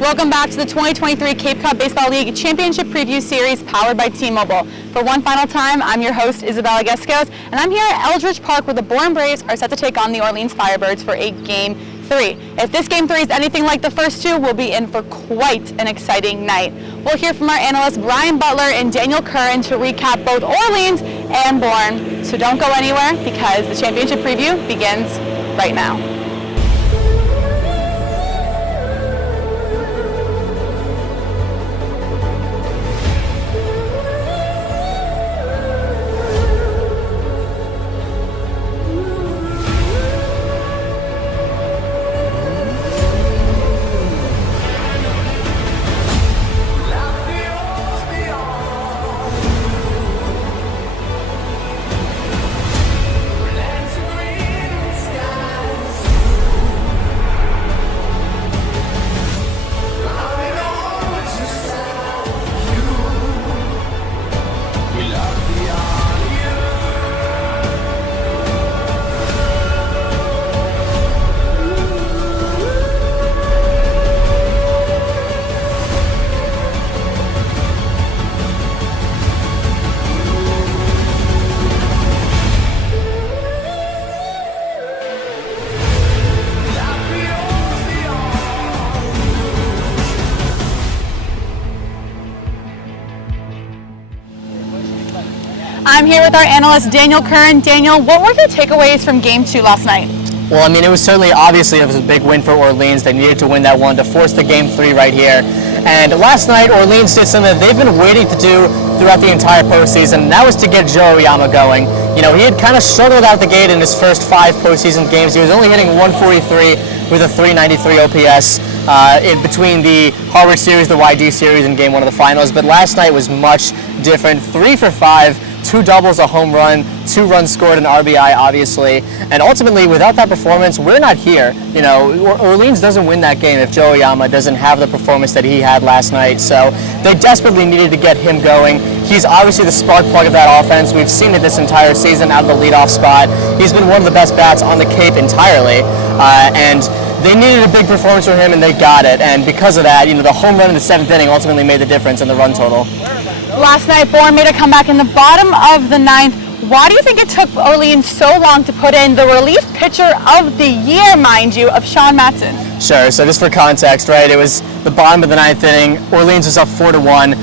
Welcome back to the 2023 Cape Cod Baseball League Championship Preview Series powered by T-Mobile. For one final time, I'm your host, Isabella Gescos, and I'm here at Eldridge Park where the Bourne Braves are set to take on the Orleans Firebirds for a Game 3. If this Game 3 is anything like the first two, we'll be in for quite an exciting night. We'll hear from our analysts Brian Butler and Daniel Curran to recap both Orleans and Bourne. So don't go anywhere because the championship preview begins right now. I'm here with our analyst, Daniel Curran. Daniel, what were your takeaways from Game 2 last night? Well, I mean, it was obviously a big win for Orleans. They needed to win that one to force the Game 3 right here. And last night, Orleans did something that they've been waiting to do throughout the entire postseason, and that was to get Joe Oyama going. You know, he had kind of struggled out the gate in his first 5 postseason games. He was only hitting 143 with a 393 OPS in between the Harvard Series, the YG Series, and Game 1 of the finals. But last night was much different. 3 for 5. 2 doubles, a home run, 2 runs scored, an RBI, obviously. And ultimately, without that performance, we're not here. You know, Orleans doesn't win that game if Joe Oyama doesn't have the performance that he had last night. So they desperately needed to get him going. He's obviously the spark plug of that offense. We've seen it this entire season out of the leadoff spot. He's been one of the best bats on the Cape entirely. And they needed a big performance from him, and they got it. And because of that, you know, the home run in the 7th inning ultimately made the difference in the run total. Last night, Bourne made a comeback in the bottom of the 9th. Why do you think it took Orleans so long to put in the relief pitcher of the year, mind you, of Sean Matson? Sure, so just for context, right, it was the bottom of the 9th inning. Orleans was up 4-1.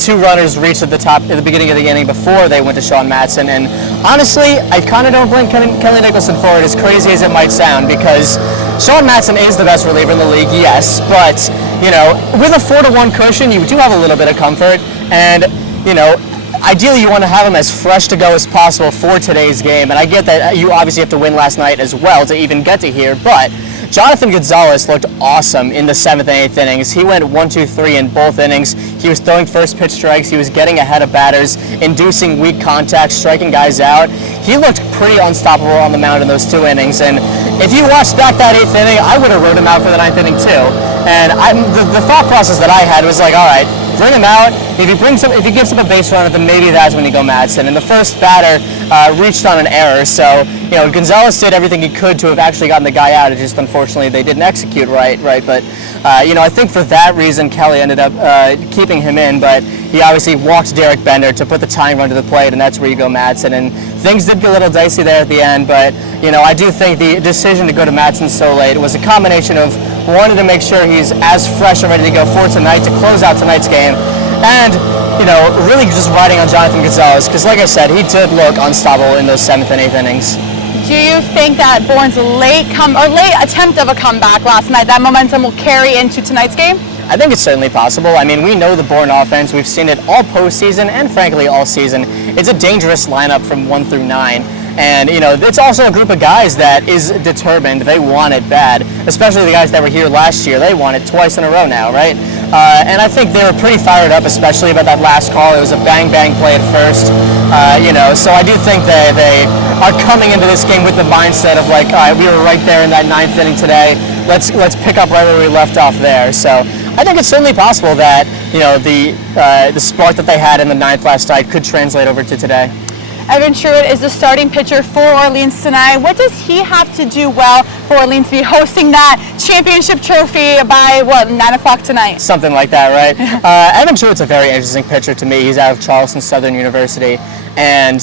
2 runners reached at the beginning of the inning before they went to Sean Matson. And honestly, I kind of don't blame Kelly Nicholson for it, as crazy as it might sound, because Sean Matson is the best reliever in the league, yes, but, you know, with a 4-1 cushion, you do have a little bit of comfort. And, you know, ideally you want to have him as fresh to go as possible for today's game. And I get that you obviously have to win last night as well to even get to here, but Jonathan Gonzalez looked awesome in the 7th and 8th innings. He went 1-2-3 in both innings. He was throwing first pitch strikes. He was getting ahead of batters, inducing weak contact, striking guys out. He looked pretty unstoppable on the mound in those 2 innings. And if you watched back that 8th inning, I would have wrote him out for the 9th inning too. And the thought process that I had was like, all right, bring him out. If he gives up a base runner, then maybe that's when you go Madsen. And the first batter reached on an error, so you know Gonzalez did everything he could to have actually gotten the guy out. It just unfortunately they didn't execute right. But you know, I think for that reason Kelly ended up keeping him in. But he obviously walked Derek Bender to put the tying run to the plate, and that's where you go Madsen. And things did get a little dicey there at the end, but you know, I do think the decision to go to Madsen so late was a combination of wanting to make sure he's as fresh and ready to go for tonight to close out tonight's game, and you know, really just riding on Jonathan Gonzalez, because like I said, he did look unstoppable in those 7th and 8th innings. Do you think that Bourne's late attempt of a comeback last night, that momentum will carry into tonight's game? I think it's certainly possible. I mean, we know the Bourne offense. We've seen it all postseason and frankly all season. It's a dangerous lineup from 1 through 9. And, you know, it's also a group of guys that is determined. They want it bad, especially the guys that were here last year. They won it twice in a row now, right? And I think they were pretty fired up, especially about that last call. It was a bang-bang play at first, you know, so I do think that they are coming into this game with the mindset of like, all right, we were right there in that 9th inning today. Let's pick up right where we left off there. So I think it's certainly possible that, you know, the spark that they had in the 9th last night could translate over to today. Evan Truitt is the starting pitcher for Orleans tonight. What does he have to do well for Orleans to be hosting that championship trophy by, 9 o'clock tonight? Something like that, right? Evan Truitt's a very interesting pitcher to me. He's out of Charleston Southern University, and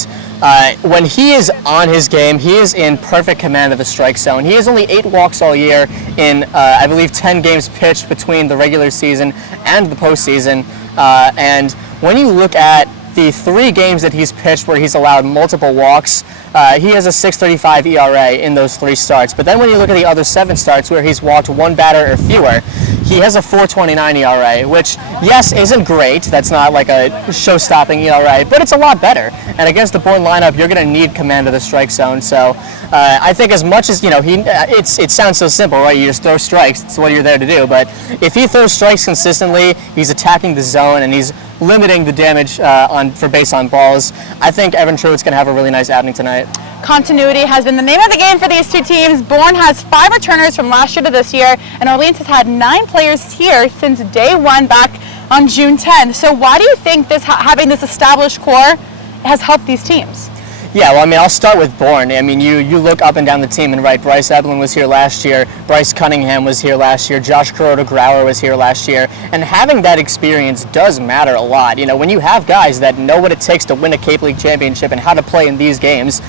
when he is on his game, he is in perfect command of the strike zone. He has only 8 walks all year in, I believe, 10 games pitched between the regular season and the postseason. And when you look at the 3 games that he's pitched where he's allowed multiple walks, he has a 6.35 ERA in those 3 starts. But then when you look at the other 7 starts where he's walked 1 batter or fewer, he has a 4.29 ERA, which, yes, isn't great. That's not like a show-stopping ERA, but it's a lot better. And against the Bourne lineup, you're going to need command of the strike zone. So I think as much as, it sounds so simple, right? You just throw strikes. It's what you're there to do. But if he throws strikes consistently, he's attacking the zone, and he's limiting the damage for base on balls, I think Evan Truitt's going to have a really nice outing tonight. Continuity has been the name of the game for these 2 teams. Bourne has 5 returners from last year to this year, and Orleans has had 9 players here since day 1 back on June 10th. So why do you think having this established core has helped these teams? Yeah, well, I'll start with Bourne. You look up and down the team, and right, Bryce Eblin was here last year, Bryce Cunningham was here last year, Josh Kuroda-Grauer was here last year, and having that experience does matter a lot. When you have guys that know what it takes to win a Cape League championship and how to play in these games,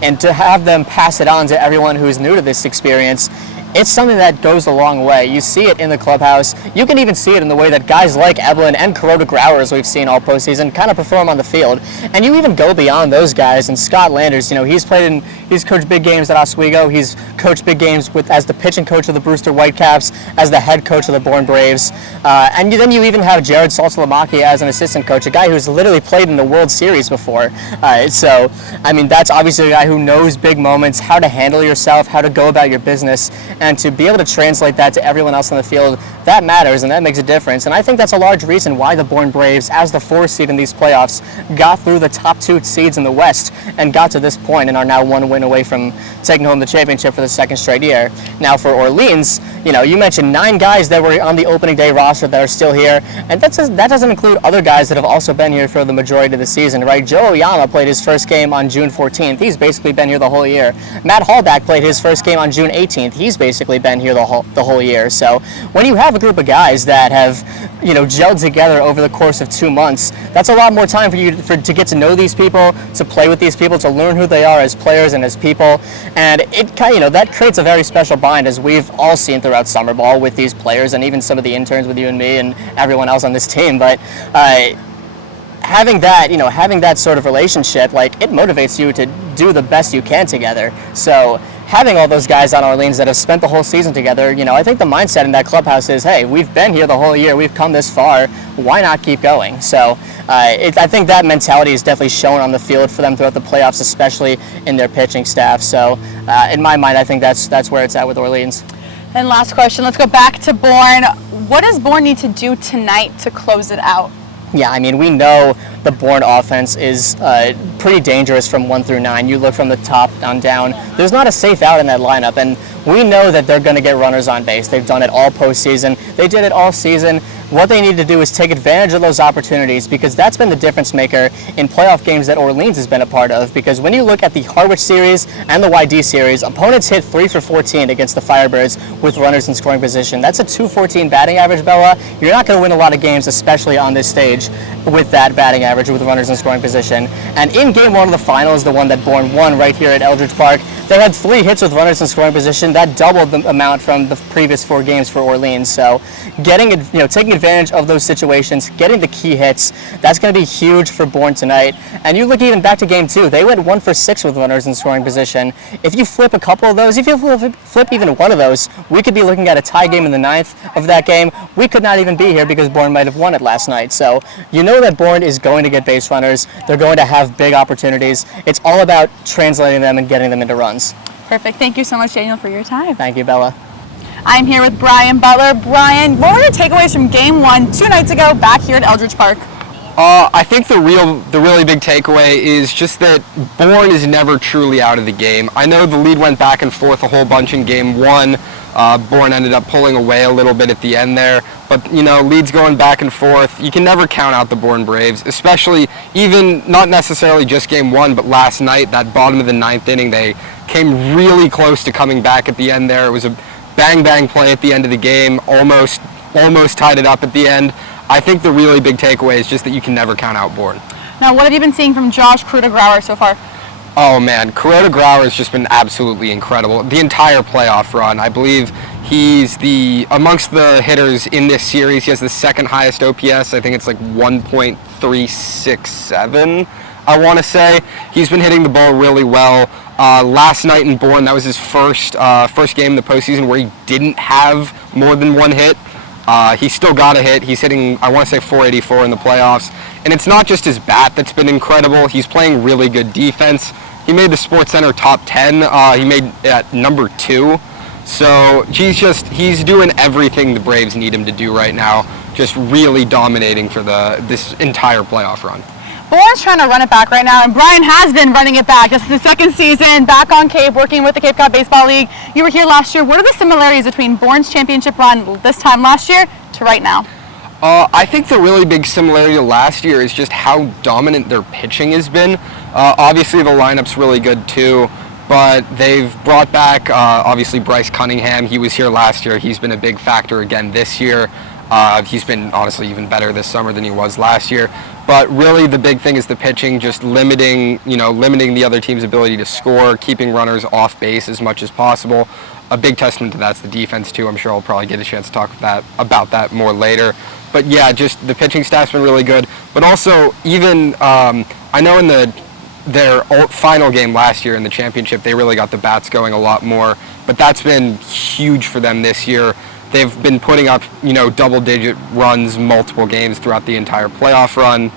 and to have them pass it on to everyone who's new to this experience, it's something that goes a long way. You see it in the clubhouse. You can even see it in the way that guys like Eblin and Kuroda-Grauer, as we've seen all postseason, kind of perform on the field. And you even go beyond those guys. And Scott Landers, he's coached big games at Oswego. He's coached big games as the pitching coach of the Brewster Whitecaps, as the head coach of the Bourne Braves. And then you even have Jared Salsalamaki as an assistant coach, a guy who's literally played in the World Series before. That's obviously a guy who knows big moments, how to handle yourself, how to go about your business. And to be able to translate that to everyone else on the field, that matters and that makes a difference. And I think that's a large reason why the Bourne Braves, as the 4th seed in these playoffs, got through the top 2 seeds in the West and got to this point and are now 1 win away from taking home the championship for the 2nd straight year. Now for Orleans, you mentioned 9 guys that were on the opening day roster that are still here, and that doesn't include other guys that have also been here for the majority of the season, right? Joe Oyama played his first game on June 14th. He's basically been here the whole year. Matt Hallback played his first game on June 18th. He's basically been here the whole year. So when you have a group of guys that have gelled together over the course of 2 months, that's a lot more time for you to get to know these people, to play with these people, to learn who they are as players and as people, and it that creates a very special bond, as we've all seen throughout summer ball with these players and even some of the interns with you and me and everyone else on this team. But having that sort of relationship, it motivates you to do the best you can together. So having all those guys on Orleans that have spent the whole season together, I think the mindset in that clubhouse is, hey, we've been here the whole year, we've come this far, why not keep going? So I think that mentality is definitely shown on the field for them throughout the playoffs, especially in their pitching staff. So in my mind, I think that's where it's at with Orleans. And last question, let's go back to Bourne. What does Bourne need to do tonight to close it out? Yeah, we know the Bourne offense is pretty dangerous from 1 through 9. You look from the top on down. There's not a safe out in that lineup, and we know that they're going to get runners on base. They've done it all postseason. They did it all season. What they need to do is take advantage of those opportunities, because that's been the difference maker in playoff games that Orleans has been a part of. Because when you look at the Harwich series and the YD series, opponents hit 3 for 14 against the Firebirds with runners in scoring position. That's a 214 batting average, Bella. You're not going to win a lot of games, especially on this stage, with that batting average with runners in scoring position. And in game 1 of the finals, the one that Bourne won right here at Eldridge Park, they had 3 hits with runners in scoring position. That doubled the amount from the previous 4 games for Orleans. So taking advantage of those situations, getting the key hits, that's going to be huge for Bourne tonight. And you look even back to game 2, they went 1 for 6 with runners in scoring position. If you flip a couple of those, if you flip even one of those, we could be looking at a tie game in the 9th of that game. We could not even be here because Bourne might have won it last night. So that Bourne is going to get base runners. They're going to have big opportunities. It's all about translating them and getting them into runs. Perfect. Thank you so much, Daniel, for your time. Thank you, Bella. I'm here with Brian Butler. Brian, what were your takeaways from Game 1 2 nights ago back here at Eldridge Park? I think the really big takeaway is just that Bourne is never truly out of the game. I know the lead went back and forth a whole bunch in Game 1. Bourne ended up pulling away a little bit at the end there. But, leads going back and forth. You can never count out the Bourne Braves, especially even not necessarily just game one, but last night, that bottom of the ninth inning, they came really close to coming back at the end there. It was a bang play at the end of the game, almost tied it up at the end. I think the really big takeaway is just that you can never count out Bourne. Now, what have you been seeing from Josh Grauer so far? Oh man, Grauer has just been absolutely incredible. The entire playoff run, I believe he's amongst the hitters in this series, he has the second highest OPS. I think it's like 1.367, I want to say. He's been hitting the ball really well. Last night in Bourne, that was his first game in the postseason where he didn't have more than one hit. He still got a hit. He's hitting, I want to say, 484 in the playoffs. And it's not just his bat that's been incredible. He's playing really good defense. He made the SportsCenter top 10. He made at number 2. So he's doing everything the Braves need him to do right now. Just really dominating for this entire playoff run. Bourne's trying to run it back right now, and Brian has been running it back. This is the second season, back on Cape, working with the Cape Cod Baseball League. You were here last year. What are the similarities between Bourne's championship run this time last year to right now? I think the really big similarity to last year is just how dominant their pitching has been. Obviously, the lineup's really good too, but they've brought back, obviously, Bryce Cunningham. He was here last year. He's been a big factor again this year. He's been, honestly, even better this summer than he was last year. But really, the big thing is the pitching, just limiting the other team's ability to score, keeping runners off base as much as possible. A big testament to that's the defense, too. I'm sure I'll probably get a chance to talk about that more later. But yeah, just the pitching staff's been really good. But also, even, I know in their final game last year in the championship, they really got the bats going a lot more. But that's been huge for them this year. They've been putting up, double-digit runs multiple games throughout the entire playoff run.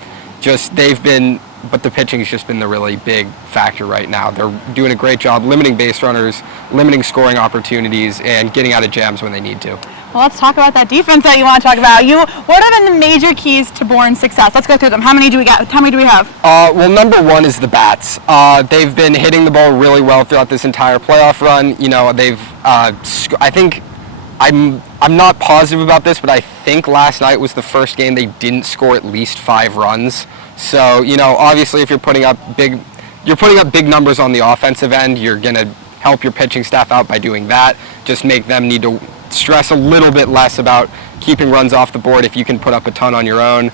But the pitching's just been the really big factor right now. They're doing a great job limiting base runners, limiting scoring opportunities, and getting out of jams when they need to. Well, let's talk about that defense that you want to talk about. What have been the major keys to Bourne's success? Let's go through them. How many do we have? Well, number one is the bats. They've been hitting the ball really well throughout this entire playoff run. I'm not positive about this, but I think last night was the first game they didn't score at least 5 runs. So, obviously if you're putting up big numbers on the offensive end, you're going to help your pitching staff out by doing that. Just make them need to stress a little bit less about keeping runs off the board if you can put up a ton on your own.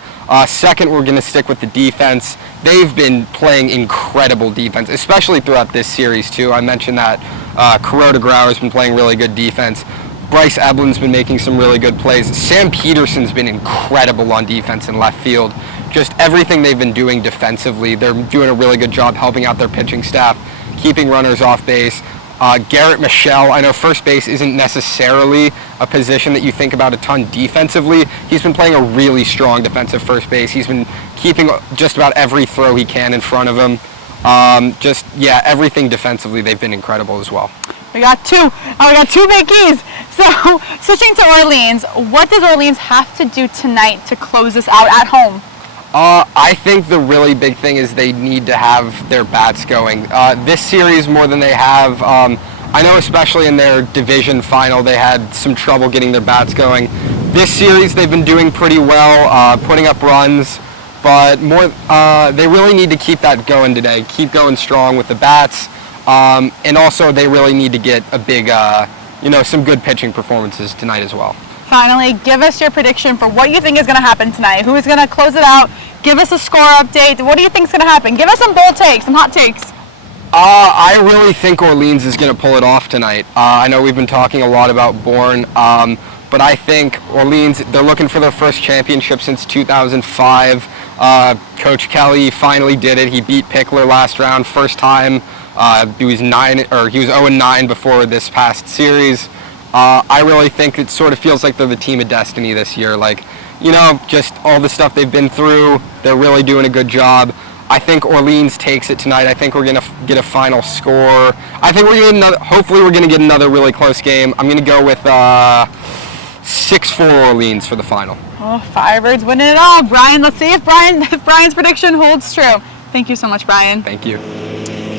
Second, we're going to stick with the defense. They've been playing incredible defense, especially throughout this series too. I mentioned that Grauer's been playing really good defense. Bryce Eblin's been making some really good plays. Sam Peterson's been incredible on defense in left field. Just everything they've been doing defensively, they're doing a really good job helping out their pitching staff, keeping runners off base. Garrett Michel, I know first base isn't necessarily a position that you think about a ton defensively. He's been playing a really strong defensive first base. He's been keeping just about every throw he can in front of him. Everything defensively, they've been incredible as well. We got two big keys. So, switching to Orleans, what does Orleans have to do tonight to close this out at home? I think the really big thing is they need to have their bats going. This series more than they have, I know especially in their division final they had some trouble getting their bats going. This series they've been doing pretty well, putting up runs, but they really need to keep that going today, keep going strong with the bats, and also they really need to get a big, some good pitching performances tonight as well. Finally, give us your prediction for what you think is going to happen tonight. Who is going to close it out? Give us a score update. What do you think is going to happen? Give us some bold takes, some hot takes. I really think Orleans is going to pull it off tonight. I know we've been talking a lot about Bourne, but I think Orleans, they're looking for their first championship since 2005. Coach Kelly finally did it. He beat Pickler last round, first time. He was 0-9 before this past series. I really think it sort of feels like they're the team of destiny this year. Just all the stuff they've been through, they're really doing a good job. I think Orleans takes it tonight. I think we're going to get a final score. I think hopefully we're going to get another really close game. I'm going to go with 6-4 Orleans for the final. Oh, Firebirds winning it all. Brian, let's see if Brian's prediction holds true. Thank you so much, Brian. Thank you.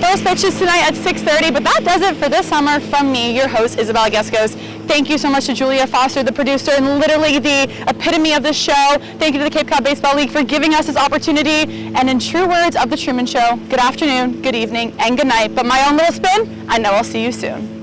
First pitch is tonight at 6:30, but that does it for this summer from me, your host, Isabella Gescos. Thank you so much to Julia Foster, the producer, and literally the epitome of this show. Thank you to the Cape Cod Baseball League for giving us this opportunity. And in true words of The Truman Show, good afternoon, good evening, and good night. But my own little spin, I know I'll see you soon.